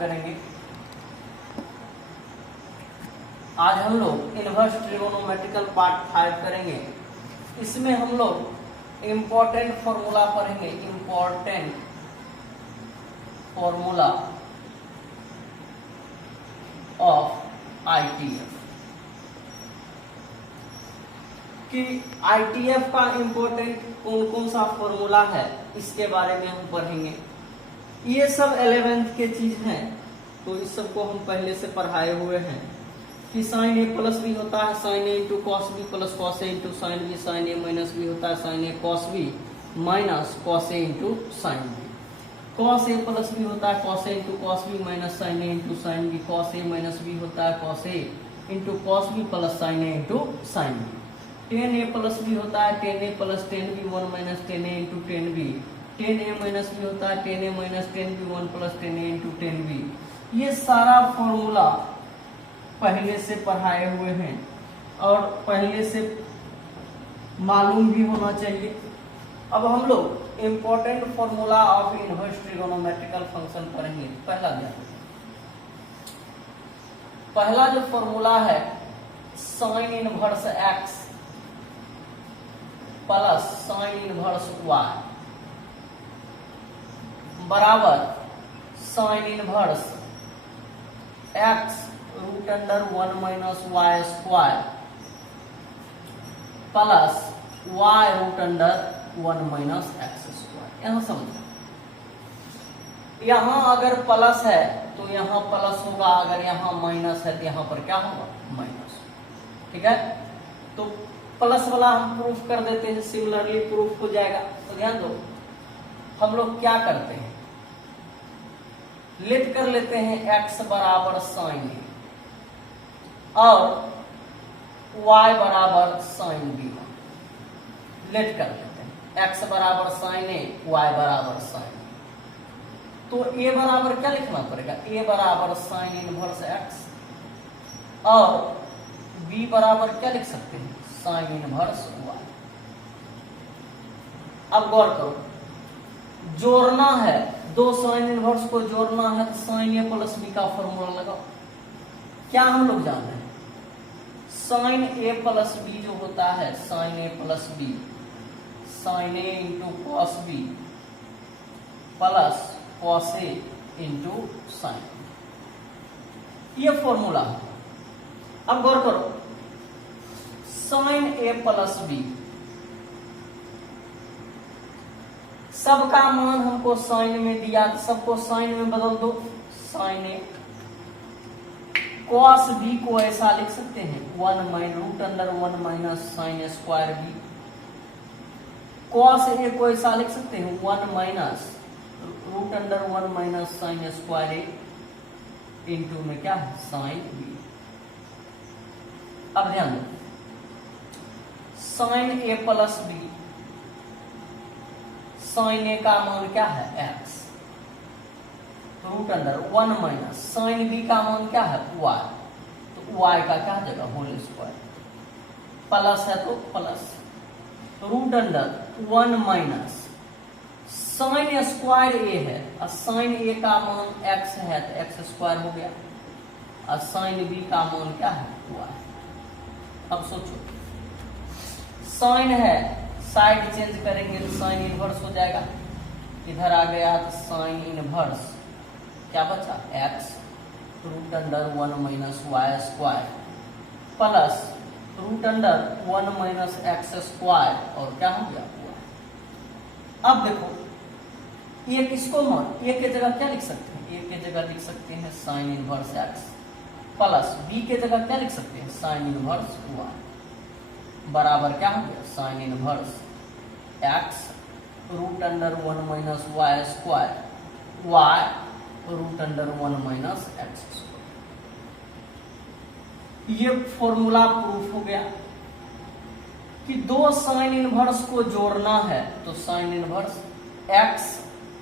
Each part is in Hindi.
करेंगे। आज हम लोग इनवर्स ट्रिगोनोमेट्रिकल पार्ट 5 करेंगे। इसमें हम लोग इम्पोर्टेंट फॉर्मूला पढ़ेंगे, इम्पोर्टेंट फॉर्मूला ऑफ आईटीएफ, कि आईटीएफ का इम्पोर्टेंट कौन कौन सा फॉर्मूला है इसके बारे में हम पढ़ेंगे। ये सब 11th के चीज हैं, तो इस सब को हम पहले से पढ़ाए हुए हैं कि साइन ए प्लस बी होता है sine A into cos B plus cos A into sine B, sine A minus B होता है sine A cos B minus cos A into sine B, cos A plus B होता है cos A into cos B minus sine A into sine B, cos A minus B होता है cos A into cos B plus sine A into sine B, tan A plus B होता है tan A plus tan B one minus tan A into tan B, tan A minus B होता है tan A minus tan B one plus tan A into tan B. ये सारा फॉर्मूला पहले से पढ़ाए हुए हैं और पहले से मालूम भी होना चाहिए। अब हम लोग important formula of inverse trigonometrical function पढ़ेंगे। पहला जो फॉर्मूला है sine inverse x plus sine inverse y बराबर sine inverse x root under 1 minus Y square plus y root under 1 minus x square. यहां समझो, यहां अगर प्लस है तो यहां प्लस होगा, अगर यहां माइनस है तो यहां पर क्या होगा, माइनस। ठीक है, तो प्लस वाला हम प्रूफ कर देते हैं, सिमिलरली प्रूफ हो जाएगा। तो ध्यान दो, हम लोग क्या करते हैं, लेट कर लेते हैं x बराबर साइन ए और y बराबर साइन बी, लेट कर लेते हैं x बराबर साइन ए y बराबर साइन। तो a बराबर क्या लिखना पड़ेगा, a बराबर साइन इनवर्स x और b बराबर क्या लिख सकते हैं, साइन इनवर्स y। अब गौर करो, जोड़ना है, दो साइन इनवर्स को जोड़ना है तो साइन ए प्लस बी का फॉर्मूला लगाओ। क्या हम लोग जान रहे हैं, साइन ए प्लस बी जो होता है sine A plus B, sine A into cos B plus cos A into sine, ये फॉर्मूला है। अब गौर करो, साइन ए प्लस बी सबका मान हमको साइन में दिया, सबको साइन में बदल दो, साइन ए। कॉस बी को ऐसा लिख सकते हैं 1 minus root under 1 minus sine square B, cos A को ऐसा लिख सकते हैं 1 minus root under 1 minus sine square A into में क्या है, साइन बी। अब ध्यान दो, sine A plus B, sine A का मान क्या है, x root under 1 minus sine B का मान क्या है, y, तो y का क्या जगह, होल स्क्वायर, प्लस है तो plus root under 1 minus sine square A है और साइन ए का मान x है तो x स्क्वायर हो गया और साइन बी का मान क्या है, y। अब सोचो, साइन है, साइड चेंज करेंगे तो साइन इनवर्स हो जाएगा, इधर आ गया तो साइन इनवर्स क्या बचा, x root under 1 minus Y square plus root under 1 minus x square और क्या हो गया, y। अब देखो, ये किसको मान, ए के जगह क्या लिख सकते हैं, ए के जगह लिख सकते हैं sine inverse x plus B के जगह क्या लिख सकते हैं, साइन इनवर्स y बराबर क्या हो गया, sine inverse x root under 1 minus Y square y root under 1 minus x square. ये फॉर्मूला प्रूफ हो गया कि दो साइन इनवर्स को जोड़ना है तो sine inverse x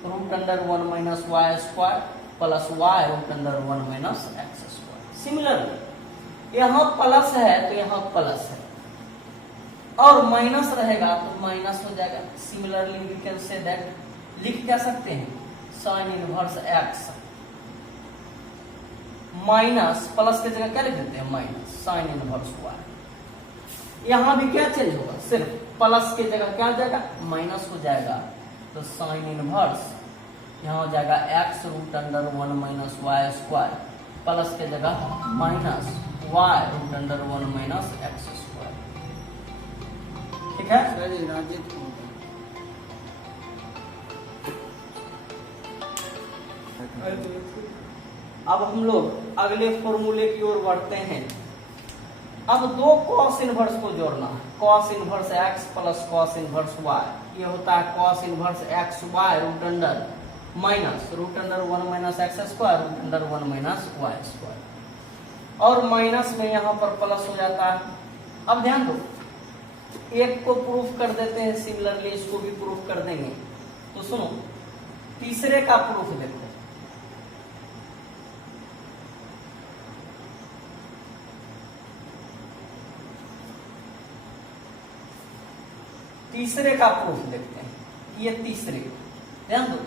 root under 1 minus Y square plus y root under 1 minus x square. Similarly यहां प्लस है तो यहां प्लस है और माइनस रहेगा तो माइनस हो जाएगा। Similarly we can say that, लिख क्या सकते हैं, sine inverse x minus, plus की जगह क्या लिख देते हैं माइनस साइन इनवर्स वाई। यहां भी क्या चेंज होगा, सिर्फ प्लस की जगह क्या हो जाएगा माइनस हो जाएगा, तो साइन इनवर्स यहाँ हो जाएगा X root under 1 minus Y square, plus के जगह minus Y root under 1 minus x square. ठीक है, अब हम लोग अगले फॉर्मूले की ओर बढ़ते हैं। अब दो कॉस इनवर्स को जोड़ना है, cos inverse x plus cos inverse Y. ये होता है cos inverse X Y root under minus root under 1 minus x square root under 1 minus Y square, और माइनस में यहाँ पर प्लस हो जाता है। अब ध्यान दो, एक को प्रूफ कर देते हैं, सिमिलरली इसको भी प्रूफ कर देंगे। तो सुनो, तीसरे का प्रूफ देखो। तीसरे का प्रूफ देखते हैं, ये तीसरे, ध्यान दो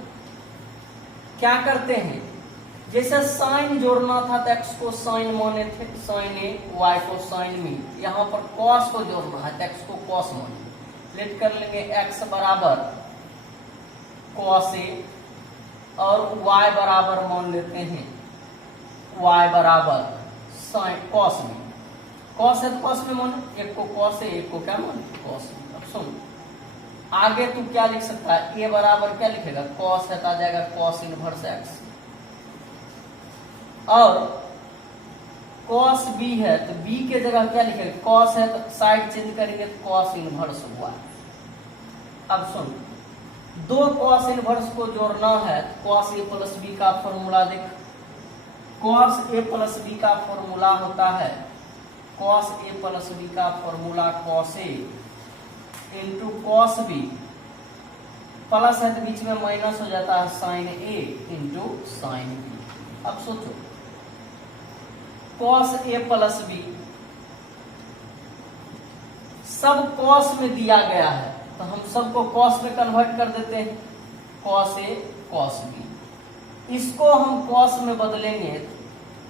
क्या करते हैं, जैसे साइन जोड़ना था तो एक्स को साइन माने थे साइन ए, वाई को साइन बी, यहाँ पर कॉस को जोड़ना है तो एक्स को कॉस माने, लेट कर लेंगे एक्स बराबर कॉस ए और वाई बराबर मान लेते हैं वाई बराबर साइन कॉस बी। कॉस है तो कॉस में माने, एक को कॉस ए एक को क्या माने कॉस बी। अब सुन आगे तू क्या लिख सकता है, ए बराबर क्या लिखेगा कॉस है तो आ जाएगा कॉस इनवर्स एक्स, और कॉस बी है तो बी के जगह क्या लिखेगा, कॉस है तो साइड चेंज करेंगे तो कॉस इनवर्स हुआ। अब सुन, दो कॉस इनवर्स को जोड़ना है तो कॉस ए प्लस बी का फॉर्मूला देख, कॉस ए प्लस बी का फॉर्मूला होता है, कॉस ए प्लस बी का formula cos A into cos B, plus है तो बीच में माइनस हो जाता है sine A into sine B. अब सोचो कॉस ए प्लस बी सब कॉस में दिया गया है तो हम सबको कॉस में कन्वर्ट कर देते हैं, कॉस ए कॉस बी। इसको हम कॉस में बदलेंगे,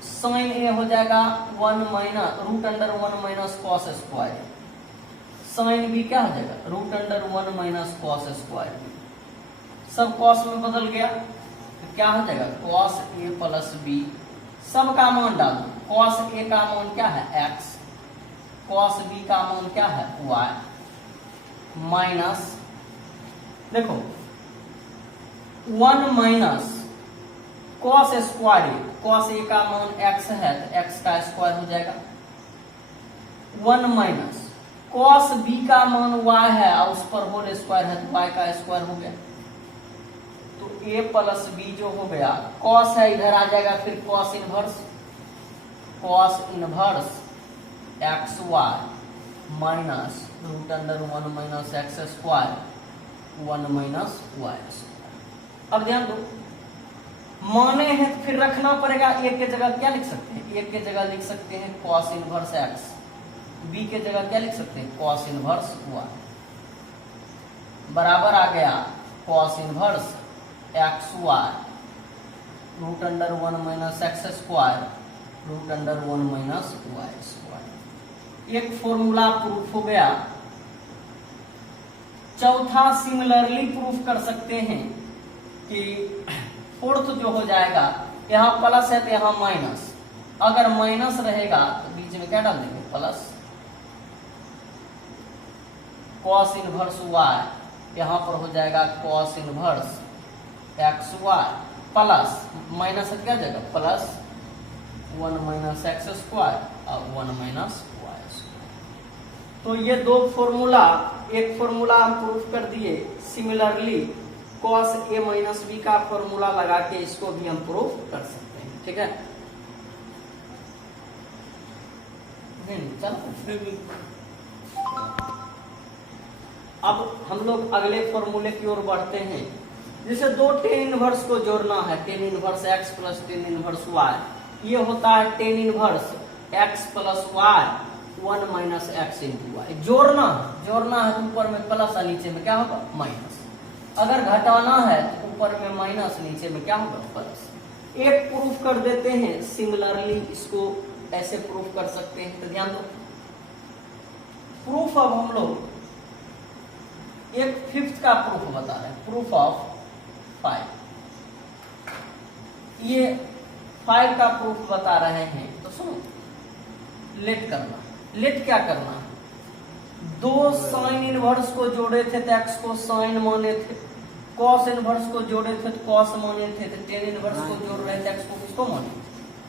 साइन ए हो जाएगा 1 minus root under 1 minus cos square, sine B क्या हो जाएगा root under 1 minus cos square, सब कॉस में बदल गया तो क्या हो जाएगा कॉस ए प्लस बी, सब का मान डाल दो, कॉस ए का मान क्या है एक्स, कॉस बी का मान क्या है वाई, माइनस देखो 1 minus cos square, cos A का मान एक्स है तो एक्स का स्क्वायर हो जाएगा, 1 माइनस कॉस बी का मान y है और उस पर होल स्क्वायर है तो y का स्क्वायर हो गया, तो a प्लस बी जो हो गया, कॉस है इधर आ जाएगा फिर cos inverse X Y minus root under 1 minus x square 1 minus Y square. अब ध्यान दो, माने हैं तो फिर रखना पड़ेगा, एक के जगह क्या लिख सकते हैं, एक के जगह लिख सकते हैं कॉस इनवर्स एक्स, बी के जगह क्या लिख सकते हैं कॉस इनवर्स वाई, बराबर आ गया cos inverse X Y root under 1 minus x square root under 1 minus Y square. एक फॉर्मूला प्रूफ हो गया। चौथा सिमिलरली प्रूफ कर सकते हैं कि फोर्थ जो हो जाएगा, यहाँ प्लस है तो यहाँ माइनस, अगर माइनस रहेगा तो बीच में क्या डाल देंगे प्लस, कॉस इनवर्स वाई यहाँ पर हो जाएगा cos inverse X Y plus minus है क्या जाएगा प्लस 1 माइनस एक्स स्क्वायर और 1 माइनस वाई स्क्वायर। तो ये दो फॉर्मूला, एक फॉर्मूला हम प्रूफ कर दिए, similarly cos A minus B का फॉर्मूला लगा के इसको भी हम प्रूफ कर सकते हैं। ठीक है, चलो अब हम लोग अगले फॉर्मूले की ओर बढ़ते हैं। जैसे दो टेन इनवर्स को जोड़ना है, tan inverse x plus tan inverse Y, ये होता है tan inverse x plus Y 1 minus X into Y. जोड़ना है तो ऊपर में प्लस और नीचे में क्या होगा माइनस, अगर घटाना है तो ऊपर में माइनस नीचे में क्या होगा प्लस। एक प्रूफ कर देते हैं, सिमिलरली इसको ऐसे प्रूफ कर सकते हैं। तो ध्यान दो, प्रूफ अब हम लोग एक फिफ्थ का प्रूफ बता रहे हैं, प्रूफ ऑफ 5। ये 5 का प्रूफ बता रहे हैं। तो सुनो, लेट करना, लेट क्या करना है, दो साइन इनवर्स को जोड़े थे तो एक्स को साइन माने थे, कॉस इनवर्स को जोड़े थे तो कॉस माने थे, तो टेन इनवर्स को जोड़ रहे थे एक्स को किसको माने,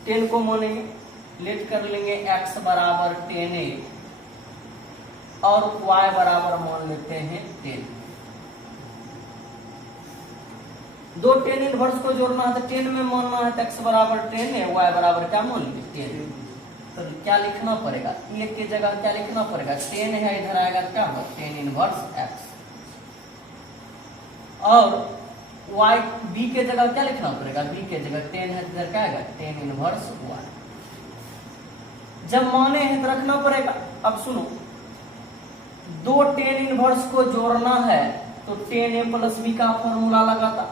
टेन को मानेंगे। लेट कर लेंगे एक्स बराबर 10a और y बराबर मान लेते हैं 10। दो टेन इनवर्स को जोड़ना है तो 10 में मानना है, तो एक्स बराबर 10 है, y बराबर क्या मान लीजिए 10। तो क्या लिखना पड़ेगा, ए की जगह क्या लिखना पड़ेगा, 10 है, इधर आएगा क्या होगा 10 इनवर्स एक्स, और y b के जगह क्या लिखना पड़ेगा, b के जगह 10 है, इधर क्या आएगा 10 इनवर्स y। जब माने हैं तो रखना पड़ेगा। अब सुनो, दो 10 इनवर्स को जोड़ना है तो 10a प्लस बी का फॉर्मूला लगाता,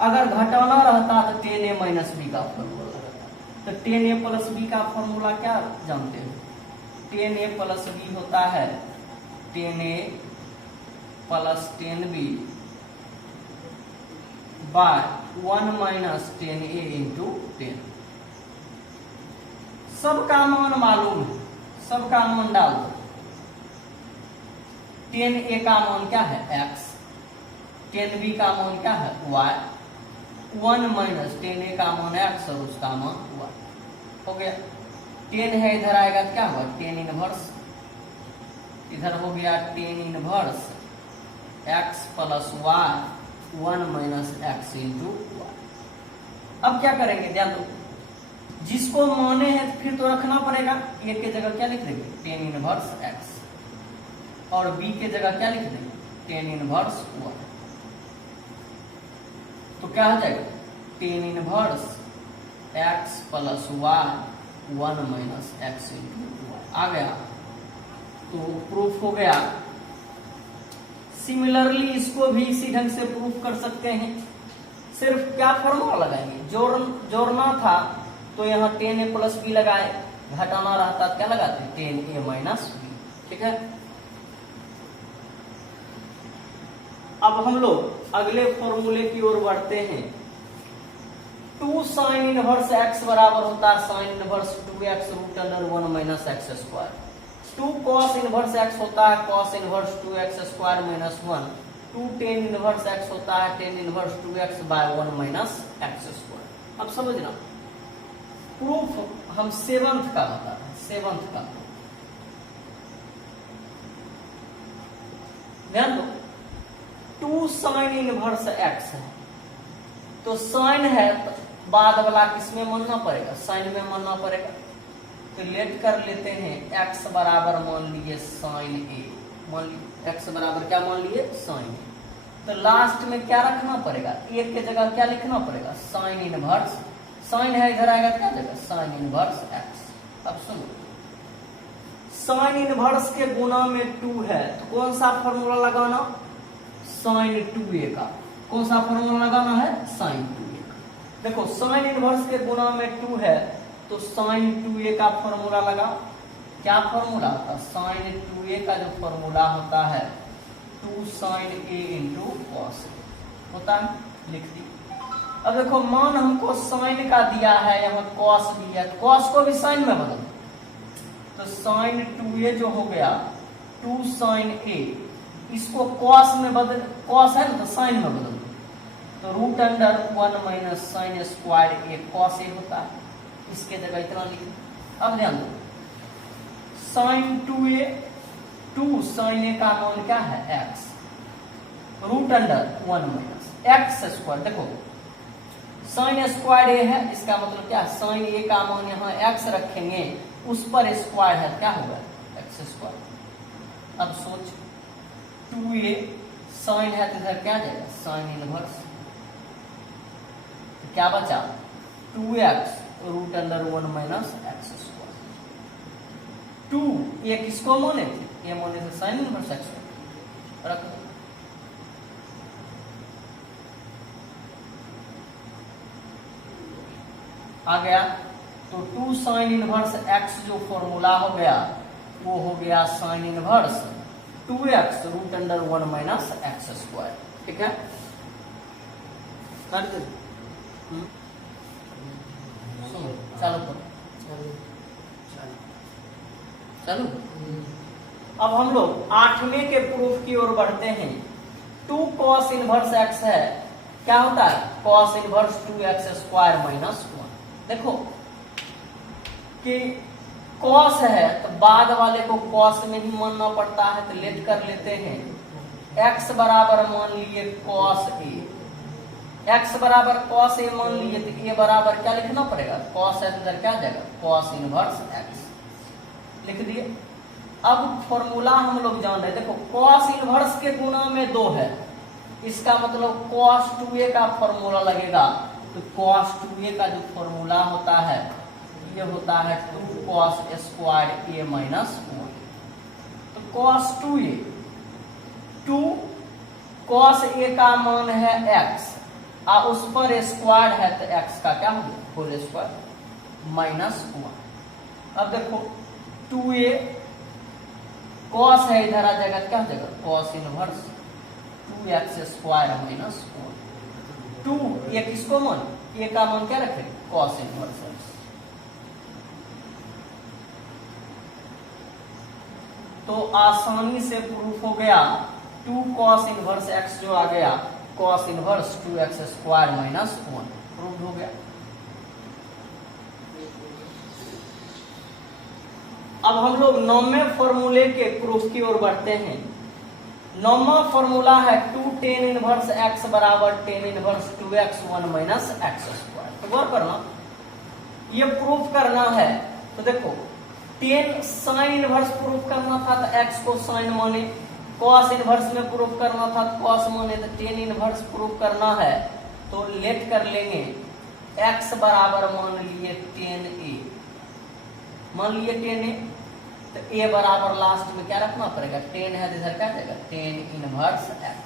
अगर घटाना रहता तो 10a माइनस बी का फॉर्मूला लगाता। तो 10a प्लस बी का फॉर्मूला क्या जानते हो, 10a प्लस बी होता है 10a plus 10b bye 1 minus 10a into 10। सबका मान मालूम है, सबका मान डाल दो। 10a का मान क्या है x, 10b का मान क्या है y, 1 माइनस 10a का मान x और उसका मान y हो गया। 10 है, इधर आएगा क्या हुआ 10 इनवर्स, इधर हो गया 10 inverse x plus y, 1 minus x into y। अब क्या करेंगे, ध्यान दो, जिसको माने हैं फिर तो रखना पड़ेगा, a के जगह क्या लिख देंगे 10 इनवर्स x और b के जगह क्या लिख देंगे 10 इनवर्स y। तो क्या हो जाएगा 10 inverse x plus y, 1 minus x into y आ गया। तो प्रूफ हो गया। सिमिलरली इसको भी इसी ढंग से प्रूफ कर सकते हैं। सिर्फ क्या फॉर्मूला लगाएंगे, जोड़ना था तो यहाँ 10a प्लस बी लगाए, घटाना रहता क्या लगाते 10a माइनस बी। ठीक है, अब हम लोग अगले फॉर्मूले की ओर बढ़ते हैं। 2 साइन इनवर्स x बराबर होता है sine inverse 2x root under 1 minus x square. 2 cos inverse x होता है cos inverse 2x square minus 1। 2 tan inverse x होता है tan inverse 2x by 1 minus x square. अब समझना, प्रूफ हम 7th का बता रहे हैं, 7th का। ध्यान दो, 2 साइन इनवर्स x है, तो साइन है तो बाद वाला किसमें मानना पड़ेगा, साइन में मानना पड़ेगा। तो लेट कर लेते हैं x बराबर मान लिए साइन a, मान लिए x बराबर क्या मान लिए साइन a। तो लास्ट में क्या रखना पड़ेगा, a के जगह क्या लिखना पड़ेगा साइन इनवर्स, साइन है इधर आएगा क्या जगह साइन इनवर्स x। अब सुनो, साइन इनवर्स के गुना में 2 है तो कौन सा फॉर्मूला लगाना, साइन 2a का। कौन सा फॉर्मूला लगाना है, साइन 2a का। देखो साइन इनवर्स के गुना में 2 है तो साइन 2a का फॉर्मूला लगा। क्या फॉर्मूला होता है, साइन 2a का जो फॉर्मूला होता है 2 साइन a इंटू कॉस होता है, लिख दी। अब देखो मान हमको साइन का दिया है, यहाँ कॉस दिया है, कॉस को भी साइन में बदल, तो साइन 2a जो हो गया 2 साइन a, इसको कॉस में बदल, कॉस है ना तो साइन में बदल दो, तो root under 1 minus sine square a cos a होता है, इसके जगह इतना लिखो। अब ध्यान दो, साइन 2a, 2 साइन a का मान क्या है x, root under 1 minus x square. देखो साइन स्क्वायर a है, इसका मतलब क्या, साइन a का मान यहाँ x रखेंगे, उस पर स्क्वायर है, क्या होगा एक्स स्क्वायर। अब सोच 2a साइन है तो इधर क्या जाएगा साइन इनवर्स, तो क्या बचा 2x root under 1 minus x square. 2 ये किसको माने थे, ये माने थे साइन इनवर्स एक्स रख दो। आ गया। तो 2 साइन इनवर्स एक्स जो फॉर्मूला हो गया वो हो गया sine inverse 2x root under 1 minus x square. ठीक है, चालू करो, चलो। अब हम लोग 8वें के प्रूफ की ओर बढ़ते हैं। 2 cos इनवर्स x है, क्या होता है cos inverse 2x square minus 1। देखो कि cos है तो बाद वाले को cos में ही मानना पड़ता है, तो लेट कर लेते हैं। x बराबर मान लिए cos a, x बराबर cos a मान लिए तो a बराबर क्या लिखना पड़ेगा, cos a अंदर क्या जाएगा cos इनवर्स x लिख दिए। अब फॉर्मूला हम लोग जान रहे, देखो cos इनवर्स के गुना में 2 है, इसका मतलब cos 2a का फॉर्मूला लगेगा। तो cos 2a का जो फॉर्मूला होता है ये होता है 2 cos स्क्वायर a माइनस 1। तो cos 2a, 2 cos a का मान है x और उस पर स्क्वायर है तो x का क्या होगा होल स्क्वायर माइनस 1। अब देखो 2a cos है, इधर आ जाएगा क्या हो जाएगा cos inverse 2x square minus 1। 2 ये किसको मान, a का मान क्या रखे cos इनवर्स x। तो आसानी से प्रूफ हो गया 2 cos इनवर्स x जो आ गया cos inverse 2x square minus 1 proof हो गया। अब हम लोग 9वें फॉर्मूले के प्रूफ की ओर बढ़ते हैं। 9वां फॉर्मूला है 2 tan इनवर्स x बराबर tan inverse 2x 1 minus x square. तो गौर करना, ये प्रूफ करना है। तो देखो tan साइन इनवर्स प्रूफ करना था तो x को साइन माने, cos इनवर्स में प्रूफ करना था तो cos माने, तो tan इनवर्स प्रूफ करना है तो लेट कर लेंगे। x बराबर मान लिए tan a, मान लिए tan a, तो a बराबर लास्ट में क्या रखना पड़ेगा tan है, इधर क्या जाएगा tan inverse x।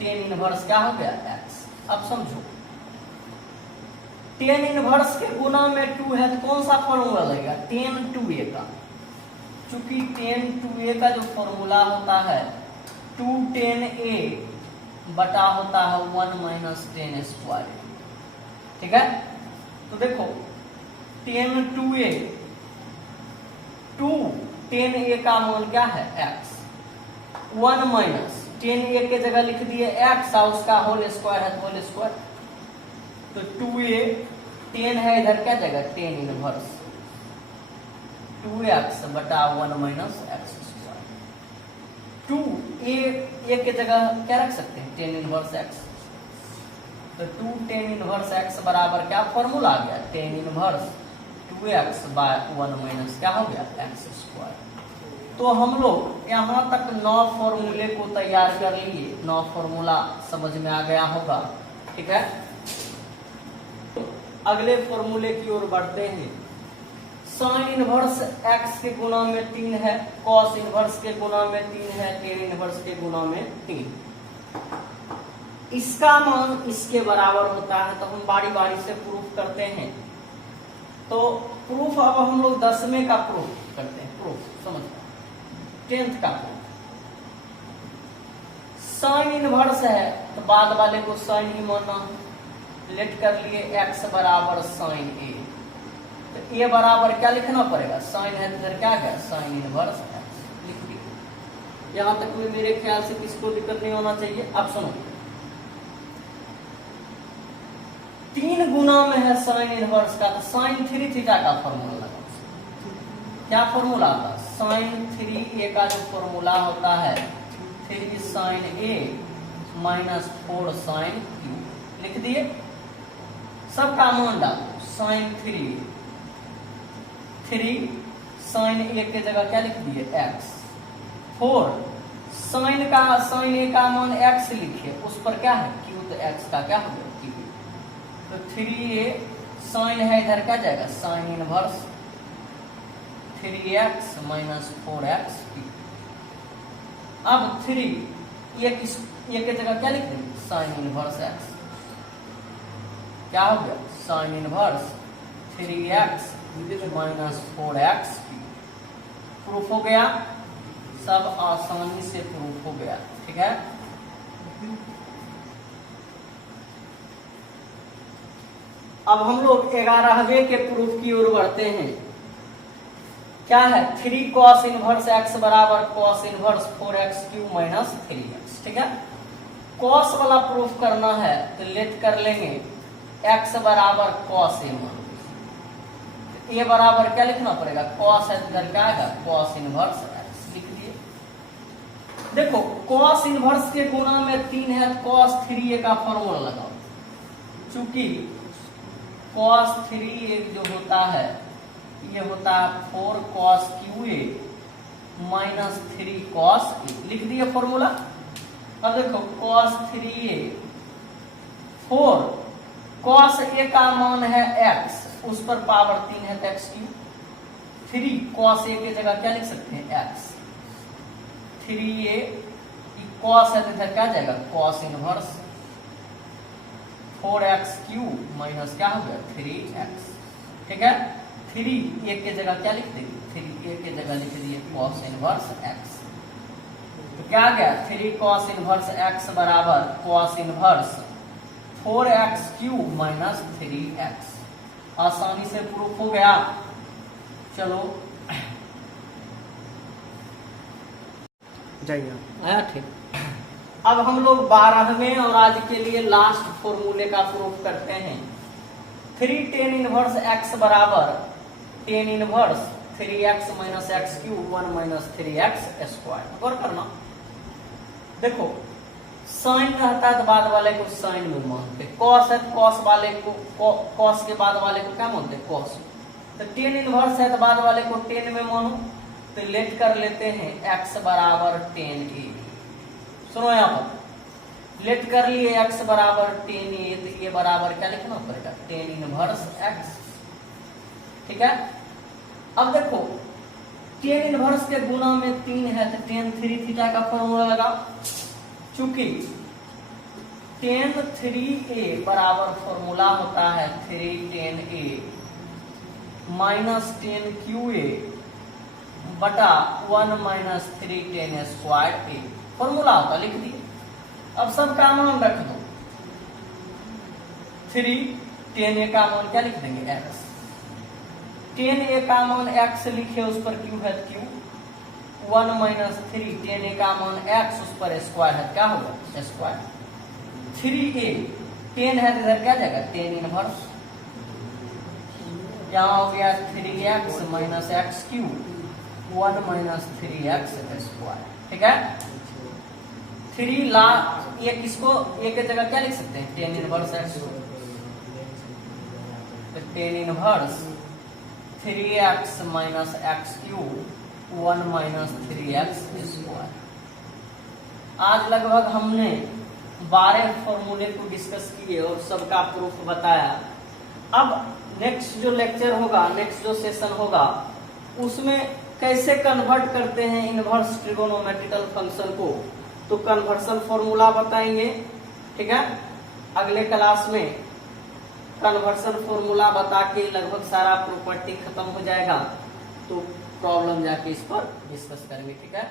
tan inverse क्या हो गया x। अब समझो tan इनवर्स के गुना में 2 है तो कौन सा फॉर्मूला लगेगा tan 2a का। चूंकि tan 2a का जो फॉर्मूला होता है 2 tan a बटा होता है 1 माइनस tan स्क्वायर। ठीक है, तो देखो tan 2a, 2 tan a का मान क्या है x, 1 माइनस tan a के जगह लिख दिए x और उसका होल स्क्वायर है होल स्क्वायर। तो 2a tan है, इधर क्या जाएगा tan इनवर्स 2x बटा 1 माइनस एक्स स्क्वायर। 2a के जगह क्या रख सकते हैं tan इनवर्स x। तो 2 tan इनवर्स x बराबर क्या फॉर्मूला आ गया tan inverse 2x by 1 minus क्या हो गया एक्स स्क्वायर। तो हम लोग यहाँ तक 9 फॉर्मूले को तैयार कर लिए, 9 फॉर्मूला समझ में आ गया होगा। ठीक है, अगले फॉर्मूले की ओर बढ़ते हैं। साइन इनवर्स x के गुना में 3 है, cos इनवर्स के गुना में 3 है, tan इनवर्स के गुना में 3। इसका मान इसके बराबर होता है, तो हम बारी बारी से प्रूफ करते हैं। तो प्रूफ अब हम लोग 10वें का प्रूफ करते हैं। प्रूफ समझ 10th का प्रूफ। साइन इनवर्स है तो बाद वाले को साइन ही मानना, लेट कर लिए x बराबर साइन a। तो a बराबर क्या लिखना पड़ेगा साइन है, इधर क्या है साइन इनवर्स x लिख दिया। यहां तक में मेरे ख्याल से किसको दिक्कत नहीं होना चाहिए। अब सुनो 3 गुना में है साइन इनवर्स का, तो साइन 3 थीटा का फॉर्मूला लगा। क्या फॉर्मूला आता है साइन 3a का जो फॉर्मूला होता है 3 sine a minus 4 sine q लिख दिए। सबका मान डालो साइन 3 साइन a के जगह क्या लिख दिए x, 4 साइन a का मान x लिखे, उस पर क्या है q, तो x का क्या हो गया q। तो 3a साइन है, इधर क्या जाएगा sine inverse 3x minus 4x q। अब 3 ये के जगह क्या लिख देंगे साइन इनवर्स x, क्या हो गया, sine inverse 3x minus 4x proof हो गया, सब आसानी से प्रूफ हो गया। ठीक है, अब हम लोग 11वें के प्रूफ की ओर बढ़ते हैं। क्या है, 3 cos इनवर्स x बराबर cos inverse 4x cube minus 3x। ठीक है, cos वाला प्रूफ करना है तो लेट कर लेंगे x बराबर cos a मान, a बराबर क्या लिखना पड़ेगा, cos है, इधर क्या आएगा cos इनवर्स x लिख दिए। देखो cos इनवर्स के गुणा में 3 है, cos 3a का फॉर्मूला लगाओ, चूंकि cos 3a जो होता है ये होता है 4 cos QA minus 3 cos A, लिख दिया फॉर्मूला। अब देखो cos 3A 4 cos A का मान है x, उस पर पावर 3 है तो x क्यूब, 3 cos A की जगह क्या लिख सकते हैं x, 3A cos है तो इधर क्या जाएगा cos inverse 4x cube minus क्या हो गया 3x। ठीक है, 3 एक के जगह क्या लिख देंगे, 3 एक के जगह लिख दिए cos इनवर्स x, तो क्या आ गया 3 cos इनवर्स x बराबर cos inverse 4x cube minus 3x, आसानी से प्रूफ हो गया। चलो जाइए आया, ठीक। अब हम लोग 12वें और आज के लिए लास्ट फॉर्मूले का प्रूफ करते हैं। 3 tan इनवर्स x बराबर tan inverse 3x minus x cube 1 minus 3x square. गौर करना, देखो साइन रहता है तो बाद वाले को साइन में मानते, कॉस है तो कॉस वाले को कॉस के बाद वाले को क्या मानते कॉस, तो tan इनवर्स है तो बाद वाले को tan में मानो, तो लेट कर लेते हैं x बराबर tan a। सुनो यहाँ पर लेट कर लिए x बराबर tan a, तो ये बराबर क्या लिखना पड़ेगा tan इनवर्स x। ठीक है, अब देखो tan इनवर्स के गुना में 3 है तो tan 3 थीटा का फॉर्मूला लगा, चूंकि tan 3a बराबर फॉर्मूला होता है 3 tan a minus tan QA बटा 1 minus 3 tan square a, formula होता, लिख दिए। अब सब का मान रख दो, 3 tan a का मान क्या लिख देंगे x, tan a का मान x लिखे, उस पर q है q, 1 माइनस 3 tan a का मान x, उस पर स्क्वायर है, क्या होगा स्क्वायर 3a, tan है इधर क्या जाएगा tan इनवर्स, यहाँ हो गया 3x minus x cube 1 minus 3x square. ठीक है, 3 ला ये किसको एक की जगह क्या लिख सकते हैं tan इनवर्स x, तो tan inverse 3x minus x cube 1 minus 3x square. आज लगभग हमने 12 फॉर्मूले को डिस्कस किए और सबका प्रूफ बताया। अब नेक्स्ट जो लेक्चर होगा, नेक्स्ट जो सेशन होगा, उसमें कैसे कन्वर्ट करते हैं इनवर्स ट्रिगोनोमेट्रिकल फंक्शन को, तो कन्वर्सन फॉर्मूला बताएंगे। ठीक है, अगले क्लास में कन्वर्सन फॉर्मूला बता के लगभग सारा प्रॉपर्टी खत्म हो जाएगा, तो प्रॉब्लम जाके इस पर डिस्कस करेंगे। ठीक है।